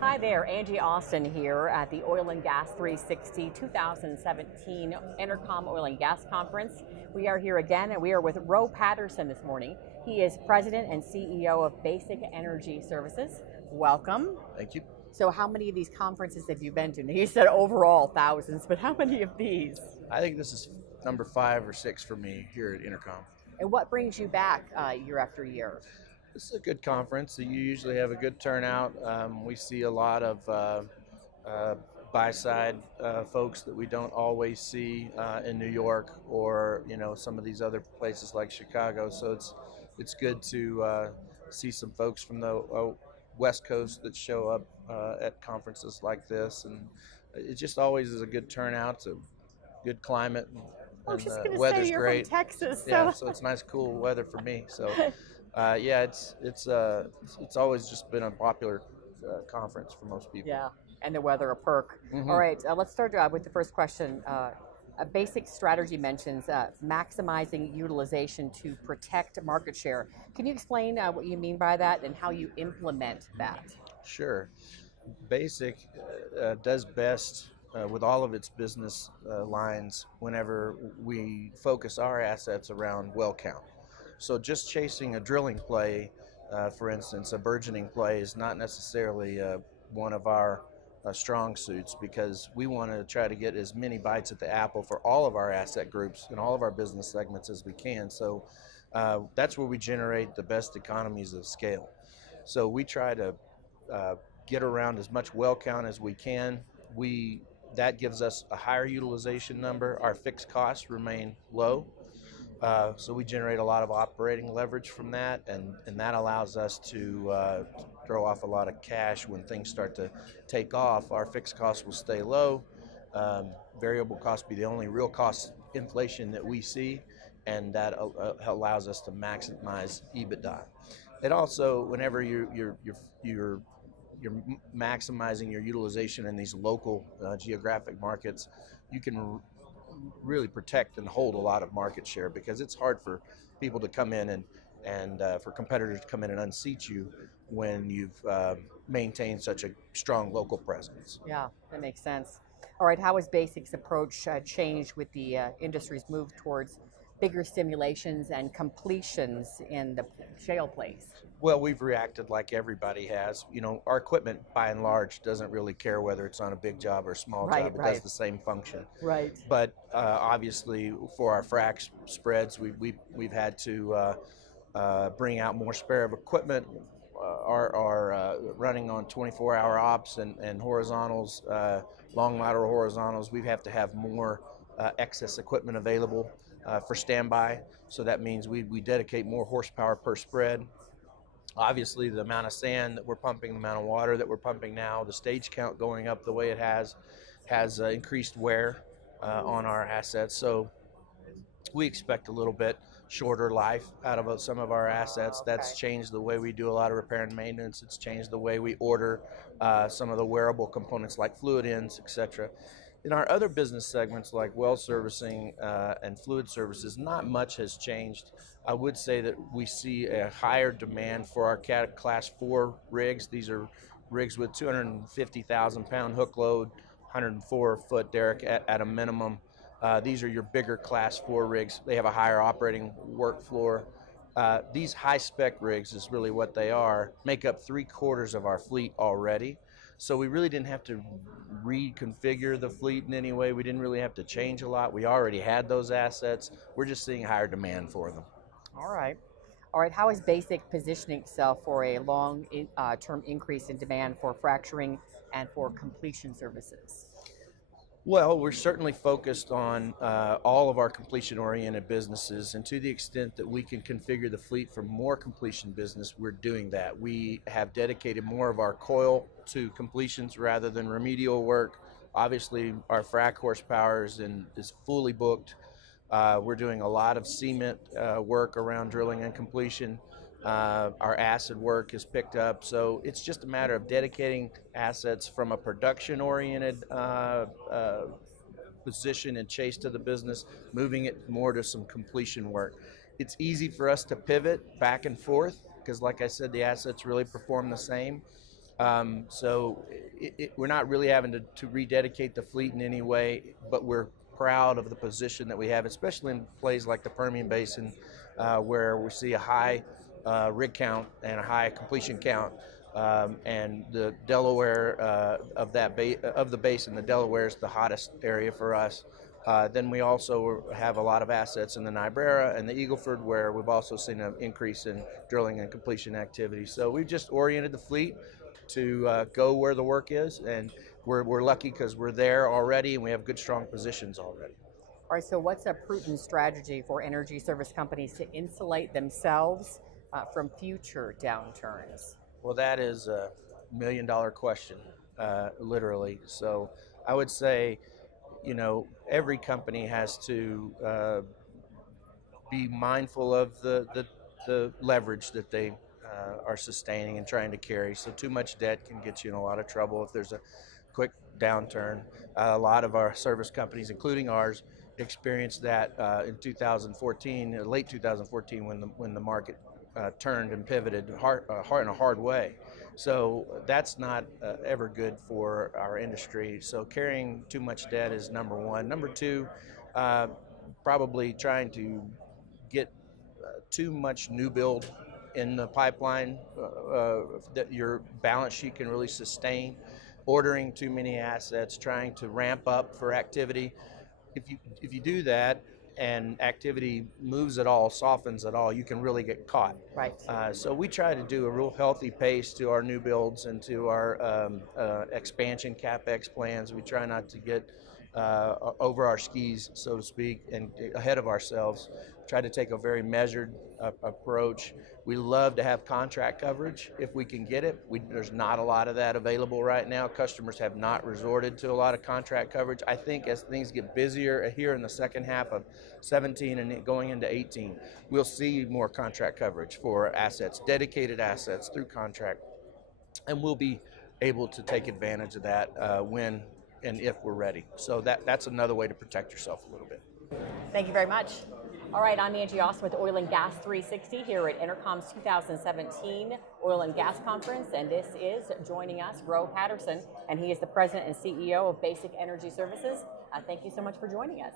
Hi there, Angie Austin here at the Oil and Gas 360 2017 EnerCom Oil and Gas Conference. We are here again and we are with Roe Patterson this morning. He is President and CEO of Basic Energy Services. Welcome. Thank you. So how many of these conferences have you been to? He said overall thousands, but how many of these? I think this is number 5 or 6 for me here at EnerCom. And what brings you back year after year? This is a good conference. You usually have a good turnout. We see a lot of buy-side folks that we don't always see in New York or some of these other places like Chicago. So it's good to see some folks from the West Coast that show up at conferences like this, and it just always is a good turnout. It's a good climate. I was just going to say weather's you're great. from Texas, Yeah, so it's nice, cool weather for me. So, yeah, it's always just been a popular conference for most people. Yeah, and the weather a perk. Mm-hmm. All right, let's start with the first question. A basic strategy mentions maximizing utilization to protect market share. Can you explain what you mean by that and how you implement that? Sure. Basic does best with all of its business lines whenever we focus our assets around well count. So just chasing a drilling play, for instance, a burgeoning play is not necessarily one of our strong suits, because we want to try to get as many bites at the apple for all of our asset groups and all of our business segments as we can. So that's where we generate the best economies of scale. So we try to get around as much well count as we can. That gives us a higher utilization number. Our fixed costs remain low. So we generate a lot of operating leverage from that, and that allows us to throw off a lot of cash when things start to take off. Our fixed costs will stay low. Variable costs be the only real cost inflation that we see, and that allows us to maximize EBITDA. It also, whenever you're maximizing your utilization in these local geographic markets, you can really protect and hold a lot of market share, because it's hard for people to come in and for competitors to come in and unseat you when you've maintained such a strong local presence. Yeah, that makes sense. All right, how has Basic's approach changed with the industry's move towards bigger stimulations and completions in the shale plays? Well, we've reacted like everybody has. Our equipment, by and large, doesn't really care whether it's on a big job or a small job. It does the same function. Right. But obviously, for our frac spreads, we've had to bring out more spare of equipment. Our running on 24-hour ops and horizontals, long lateral horizontals, we have to have more excess equipment available for standby. So that means we dedicate more horsepower per spread. Obviously, the amount of sand that we're pumping, the amount of water that we're pumping now, the stage count going up the way it has increased wear on our assets. So we expect a little bit shorter life out of some of our assets. Okay. That's changed the way we do a lot of repair and maintenance. It's changed the way we order some of the wearable components like fluid ends, etc. In our other business segments like well servicing and fluid services, not much has changed. I would say that we see a higher demand for our Class 4 rigs. These are rigs with 250,000 pound hook load, 104 foot derrick at a minimum. These are your bigger Class 4 rigs. They have a higher operating work floor. These high spec rigs is really what they are, make up 3/4 of our fleet already. So we really didn't have to reconfigure the fleet in any way. We didn't really have to change a lot. We already had those assets. We're just seeing higher demand for them. All right. All right, how is Basic positioning itself for a long-term increase in demand for fracturing and for completion services? Well, we're certainly focused on all of our completion-oriented businesses, and to the extent that we can configure the fleet for more completion business, we're doing that. We have dedicated more of our coil to completions rather than remedial work. Obviously, our frac horsepower is fully booked. We're doing a lot of cement work around drilling and completion. Our acid work is picked up, so it's just a matter of dedicating assets from a production-oriented position and chase to the business, moving it more to some completion work. It's easy for us to pivot back and forth because, like I said, the assets really perform the same. We're not really having to rededicate the fleet in any way, but we're proud of the position that we have, especially in plays like the Permian Basin, where we see a high rig count and a high completion count. And the Delaware of the basin, the Delaware is the hottest area for us. Then we also have a lot of assets in the Niobrara and the Eagle Ford, where we've also seen an increase in drilling and completion activity. So we've just oriented the fleet to go where the work is, and we're lucky because we're there already and we have good, strong positions already. All right, so what's a prudent strategy for energy service companies to insulate themselves from future downturns? Well, that is a $1 million question, literally. So I would say, every company has to be mindful of the leverage that they are sustaining and trying to carry. So too much debt can get you in a lot of trouble if there's a quick downturn. A lot of our service companies, including ours, experienced that in 2014, late 2014, when the market turned and pivoted in a hard way. So that's not ever good for our industry. So carrying too much debt is number one. Number two, probably trying to get too much new build in the pipeline that your balance sheet can really sustain. Ordering too many assets, trying to ramp up for activity. If you do that and activity moves at all, softens at all, you can really get caught. Right. So we try to do a real healthy pace to our new builds and to our expansion CapEx plans. We try not to get over our skis, so to speak, and ahead of ourselves. Try to take a very measured approach. We love to have contract coverage if we can get it. There's not a lot of that available right now. Customers have not resorted to a lot of contract coverage. I think as things get busier here in the second half of 17 and going into 18, we'll see more contract coverage for assets, dedicated assets through contract, and we'll be able to take advantage of that when and if we're ready. So that's another way to protect yourself a little bit. Thank you very much. All right, I'm Angie Austin with Oil and Gas 360 here at EnerCom's 2017 Oil and Gas Conference, and this is, joining us, Roe Patterson, and he is the President and CEO of Basic Energy Services. Thank you so much for joining us.